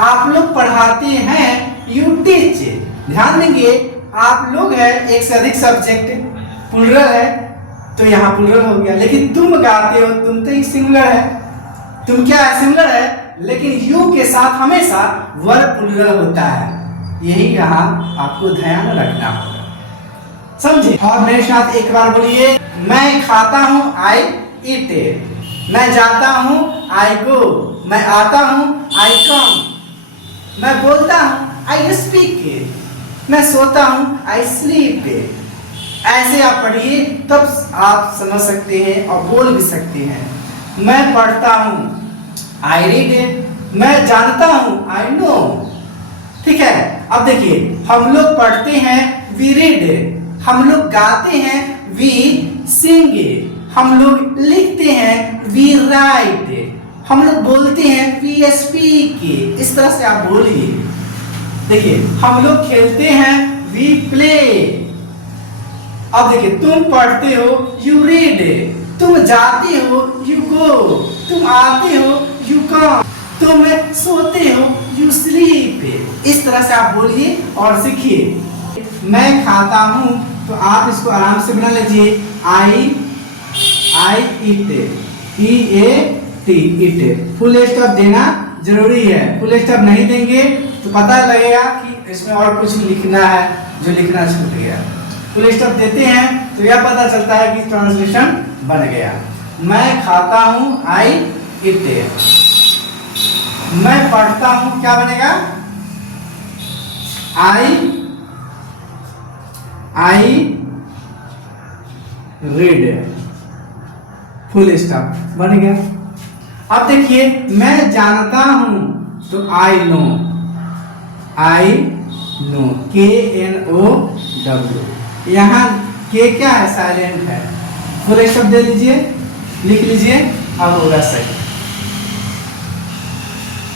आप लोग पढ़ाते हैं, यू टीच। ध्यान देंगे आप लोग है एक से अधिक सब्जेक्ट, प्लूरल है तो यहाँ प्लूरल हो गया। लेकिन तुम गाते हो, तुम तो सिंगुलर है, तुम क्या है सिंगुलर है, लेकिन यू के साथ हमेशा वर्ब प्लूरल होता है। यही यहाँ आपको ध्यान रखना होगा, समझे। और मेरे साथ एक बार बोलिए, मैं खाता हूँ, आई ईट। मैं जाता हूँ, आई गो। मैं आता हूँ, आई कम। मैं बोलता हूँ, आई स्पीक। मैं सोता हूँ, आई स्लीप। ऐसे आप पढ़िए तब आप समझ सकते हैं और बोल भी सकते हैं। मैं पढ़ता हूँ, आई रीड। मैं जानता हूँ, आई नो। ठीक है। अब देखिए, हम लोग पढ़ते हैं, वी रीड। हम लोग गाते हैं, वी सिंग। हम लोग लिखते हैं, वी राइट। हम लोग बोलते हैं, वी स्पीक। इस तरह से आप बोलिए। देखिए, हम लोग खेलते हैं, वी प्ले। अब देखिए, तुम पढ़ते हो, यू रीड। तुम जाते हो, यू गो। तुम आते हो, यू कम। तुम सोते हो, यू स्लीप। इस तरह से आप बोलिए और सीखिए। मैं खाता हूं तो आप इसको आराम से बना लीजिए, आई ईट, EAT, ईट। फुल स्टॉप देना जरूरी है। फुल स्टॉप नहीं देंगे तो पता लगेगा कि इसमें और कुछ लिखना है जो लिखना छूट गया। फुल स्टॉप देते हैं तो यह पता चलता है कि ट्रांसलेशन बन गया। मैं खाता हूं, आई ईट। मैं पढ़ता हूं, क्या बनेगा, आई रीड। फुल स्टॉप बन गया। अब देखिए, मैं जानता हूं तो आई नो, KNOW। यहाँ के क्या है, साइलेंट है। फुल स्टॉप दे लीजिए, लिख लीजिए, अब होगा सही।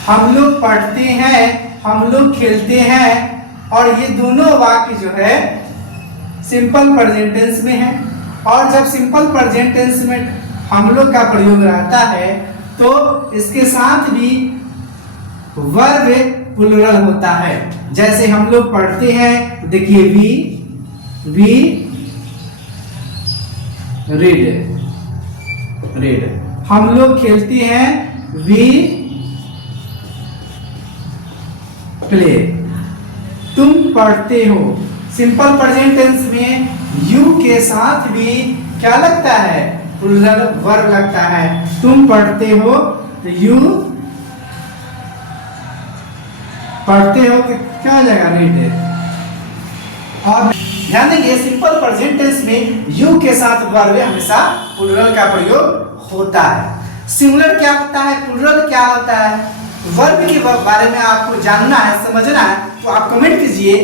हम लोग पढ़ते हैं, हम लोग खेलते हैं, और ये दोनों वाक्य जो है सिंपल प्रेजेंट टेंस में है। और जब सिंपल प्रेजेंट टेंस में हम लोग का प्रयोग रहता है तो इसके साथ भी वर्ब प्लूरल होता है। जैसे हम लोग पढ़ते हैं, देखिए, वी रीड। हम लोग खेलते हैं, वी प्ले। तुम पढ़ते हो, सिंपल प्रेजेंट टेंस में यू के साथ भी क्या लगता है, प्लूरल वर्ब लगता है। तुम पढ़ते हो तो यू पढ़ते हो तो क्या जगह, रीड। और ध्यान देंगे, सिंपल प्रेजेंट टेंस में यू के साथ वर्ब हमेशा प्लूरल का प्रयोग होता है। सिंगुलर क्या होता है, प्लूरल क्या होता है, वर्ब के बारे में आपको जानना है, समझना है तो आप कमेंट कीजिए,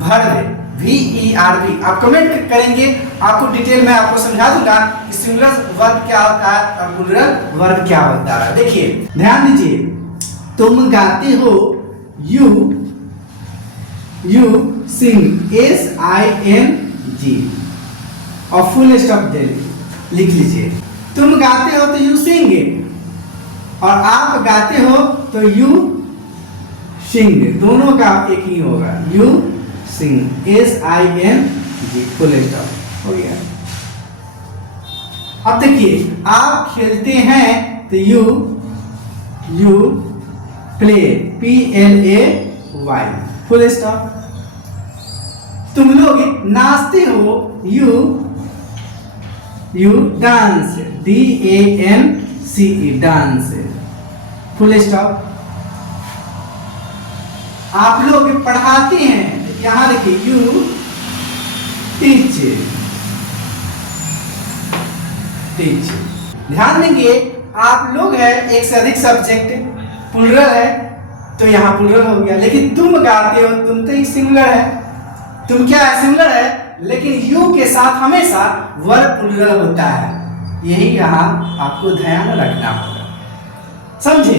वर्ब, VERB। आप कमेंट करेंगे, आपको डिटेल में आपको समझा दूंगा कि सिंगुलर वर्ब क्या होता है और प्लूरल वर्ब क्या होता है। देखिए, ध्यान दीजिए, तुम गाते हो, यू सिंग, SING। और फुल स्टॉप दे लिख लीजिए। तुम गाते हो तो यू सिंग, और आप गाते हो तो यू सिंग। दोनों का एक ही होगा, you sing, SING। Full stop हो गया। अब देखिए, आप खेलते हैं तो you play, PLAY। Full stop. तुम लोग नाचते हो, you dance, DANCE, dance. Full stop. आप लोग पढ़ाते हैं, यहां देखिए, यू टीच। ध्यान देंगे, आप लोग है एक से अधिक सब्जेक्ट, प्लूरल है तो यहाँ प्लूरल हो गया। लेकिन तुम गाते हो, तुम तो सिंगुलर है, तुम क्या है, सिंगुलर है, लेकिन यू के साथ हमेशा वर्ब प्लूरल होता है। यही यहाँ आपको ध्यान रखना होगा, समझे।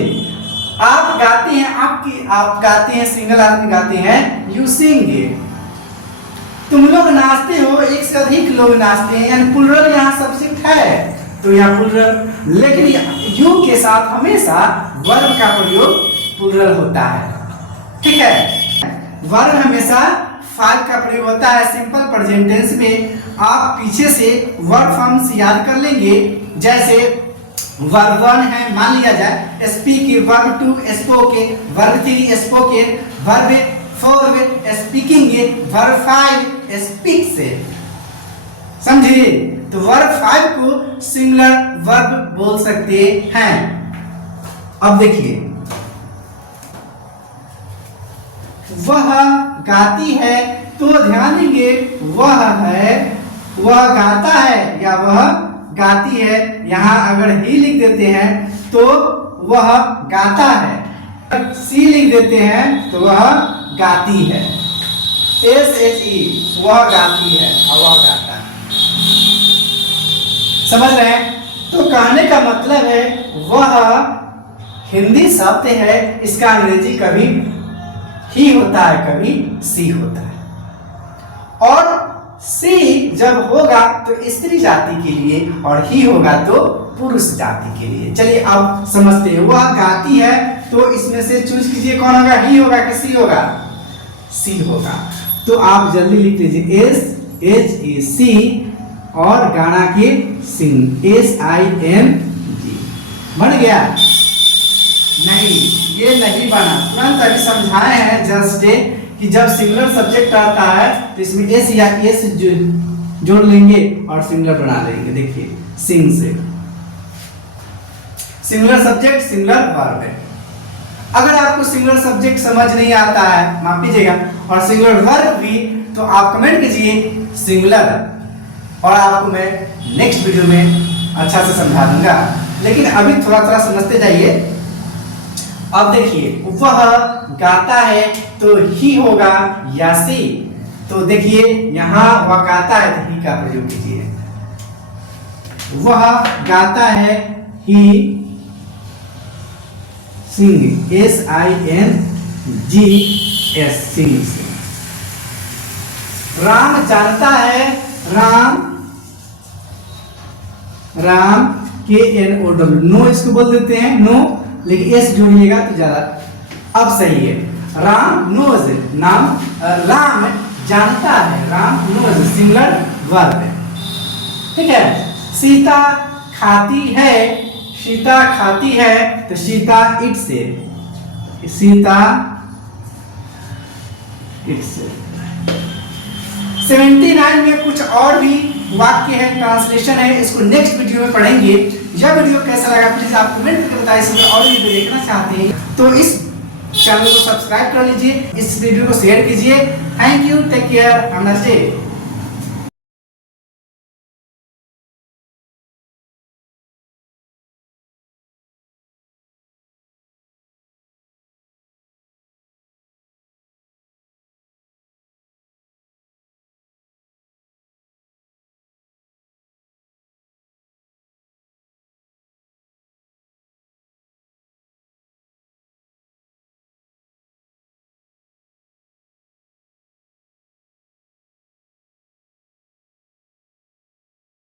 आप गाते हैं, आप गाते हैं, सिंगल आदमी गाते हैं, यू सिंग। तुम लोग नाचते हो, एक से अधिक लोग नाचते हैं, यानी प्लूरल यहाँ सब्जेक्ट है तो यहाँ प्लूरल, लेकिन यू के साथ हमेशा वर्ब का प्रयोग प्लूरल होता है। ठीक है, वर्ब हमेशा 5 का प्रयोग होता है सिंपल प्रेजेंट टेंस में। आप पीछे से वर्ब फॉर्म्स याद कर लेंगे, जैसे वर्ब 1 है, मान लिया जाए speak, verb 2 spoke, verb 3 spoken, verb 4 speaking, verb 5 speak से। समझिए, तो वर्ब 5 को सिंगुलर वर्ब बोल सकते हैं। अब देखिए, वह गाती है, तो ध्यान देंगे वह है, वह गाता है या वह गाती है। यहां अगर ही लिख देते हैं तो वह गाता है, सी लिख देते हैं तो वह गाती है, SHE वह गाती है और वह गाता है। समझ रहे हैं? तो कहने का मतलब है वह हिंदी शब्द है, इसका अंग्रेजी कभी ही होता है, कभी सी होता है। और सी जब होगा तो स्त्री जाति के लिए और ही होगा तो पुरुष जाति के लिए। चलिए अब समझते हैं, वह गाती है तो इसमें से चूज कीजिए कौन होगा, ही होगा कि सी होगा? सी होगा। तो आप जल्दी लिख लीजिए SHE और गाना के सिंग SING। बन गया? नहीं, ये नहीं बना। तुरंत अभी समझाए हैं जस्ट कि जब सिंगुलर सब्जेक्ट आता है तो इसमें एस या एस जोड़ लेंगे और सिंगुलर बना लेंगे। देखिए, सिंग से सिंगुलर सब्जेक्ट सिंगुलर वर्ब है। अगर आपको सिंगुलर सब्जेक्ट समझ नहीं आता है, माफ कीजिएगा, और सिंगुलर वर्ब भी, तो आप कमेंट कीजिए सिंगुलर, और आपको मैं नेक्स्ट वीडियो में अच्छा से समझा दूंगा। लेकिन अभी थोड़ा थोड़ा समझते जाइए। अब देखिए, वह गाता है तो ही होगा या सी। तो देखिए यहां वह गाता है तो ही का प्रयोग कीजिए। वह गाता है, ही सिंग SINGS सिंग से। राम जानता है, राम KNOW, नो इसको बोल देते हैं, नो, लेकिन एस जोड़िएगा तो ज्यादा अब सही है। राम नोज, राम जानता है, राम नोज सिंगुलर वर्ब है। ठीक है। सीता खाती है, सीता खाती है तो सीता इट से, सीता इट से। 79 में कुछ और भी वाक्य है, ट्रांसलेशन है, इसको नेक्स्ट वीडियो में पढ़ेंगे। यह वीडियो कैसा लगा प्लीज आप कमेंट करके बताइए। इसमें और वीडियो देखना चाहते हैं तो इस चैनल को सब्सक्राइब कर लीजिए, इस वीडियो को शेयर कीजिए। Thank you, take care, have a nice day.